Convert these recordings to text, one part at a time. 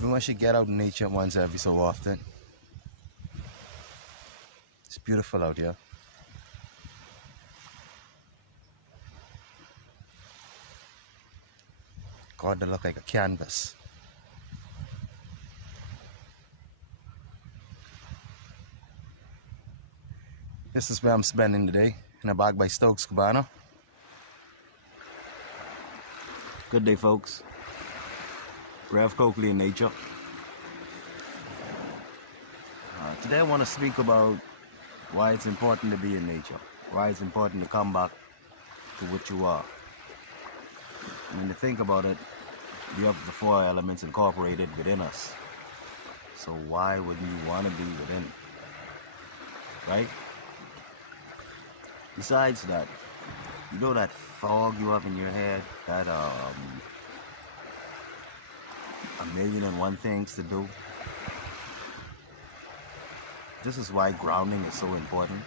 Everyone should get out in nature once every so often. It's beautiful out here. God, they look like a canvas. This is where I'm spending the day, in a bag by Stokes Cabana. Good day, folks. Rev Coakley in nature. Today I want to speak about why it's important to be in nature. Why it's important to come back to what you are. I mean, to think about it, we have the four elements incorporated within us. So why wouldn't you want to be within? Right? Besides that, you know that fog you have in your head, that a million and one things to do? This is why grounding is so important.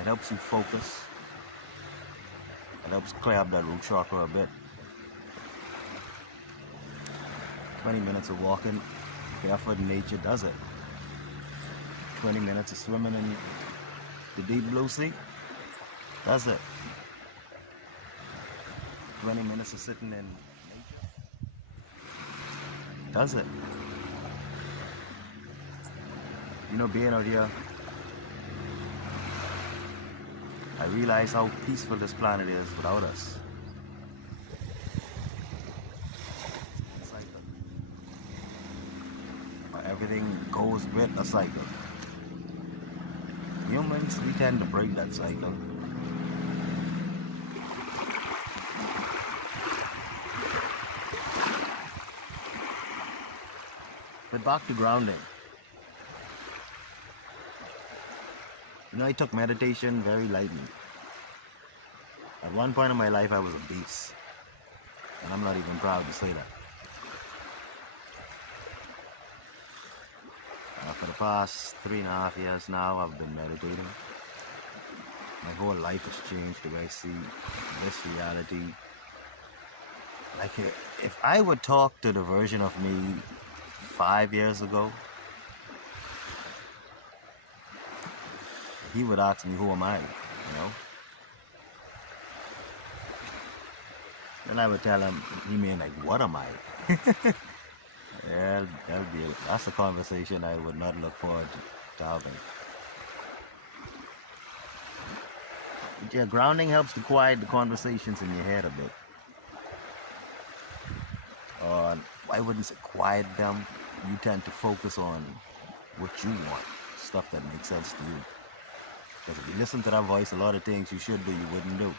It helps you focus. It helps clear up that root chakra a bit. 20 minutes of walking barefoot in nature does it. 20 minutes of swimming in the deep blue sea does it. 20 minutes of sitting in nature does it. You know, being out here, I realize how peaceful this planet is without us. It's like everything goes with a cycle. Humans, we tend to break that cycle. But back to grounding. You know, I took meditation very lightly. At one point in my life, I was a beast. And I'm not even proud to say that. For the past 3.5 years now, I've been meditating. My whole life has changed the way I see this reality. Like, if I would talk to the version of me 5 years ago, he would ask me, who am I, you know? Then I would tell him, you mean like, what am I? Yeah, that's a conversation I would not look forward to having. But yeah, grounding helps to quiet the conversations in your head a bit. I wouldn't say quiet them. You tend to focus on what you want, stuff that makes sense to you. Because if you listen to that voice, a lot of things you should do, you wouldn't do.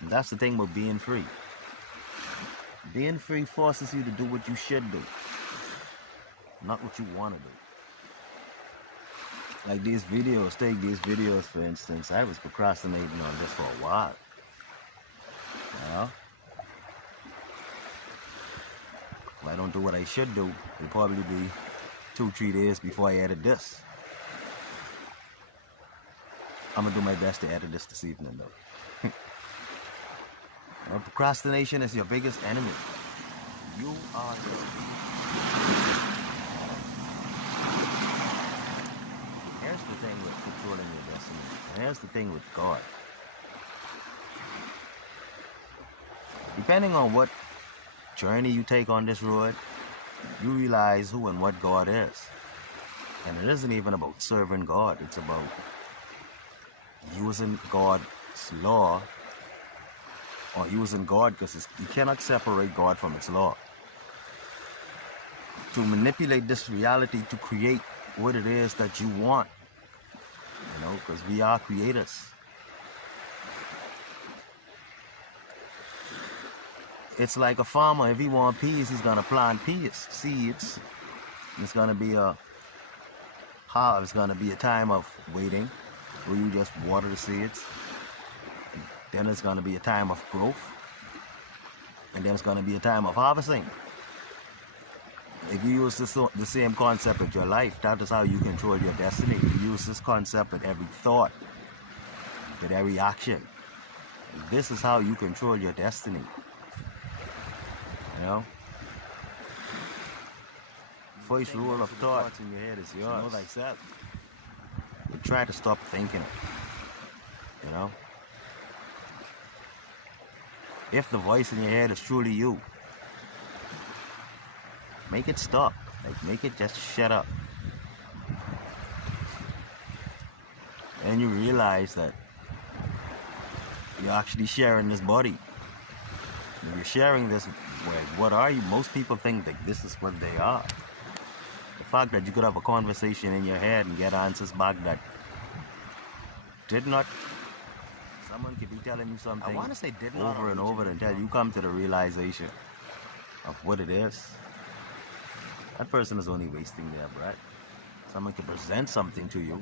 And that's the thing with being free. Being free forces you to do what you should do, not what you want to do. Like these videos, take these videos for instance. I was procrastinating on this for a while. You know? If I don't do what I should do, it'll probably be 2-3 days before I edit this. I'm gonna do my best to edit this evening though. Procrastination is your biggest enemy. You are your Here's the thing with controlling your destiny. And here's the thing with God. Depending on what journey you take on this road, you realize who and what God is. And it isn't even about serving God. It's about using God's law, or using God, because you cannot separate God from its law, to manipulate this reality to create what it is that you want. You know, because we are creators. It's like a farmer. If he wants peas, he's gonna plant peas, seeds. It's gonna be a harvest. It's gonna be a time of waiting, where you just water the seeds. Then it's going to be a time of growth. And then it's going to be a time of harvesting. If you use the same concept with your life, that is how you control your destiny. You use this concept with every thought, with every action. This is how you control your destiny. You know? First rule of thought in your head is yours. Know thyself. But try to stop thinking it. You know? If the voice in your head is truly you, make it stop. Like, make it just shut up. And you realize that you're actually sharing this body. If you're sharing this, what are you? Most people think that this is what they are. The fact that you could have a conversation in your head and get answers back that did not. Someone could be telling you something, I want to say did not, over and over until you come to the realization of what it is. That person is only wasting their breath. Someone could present something to you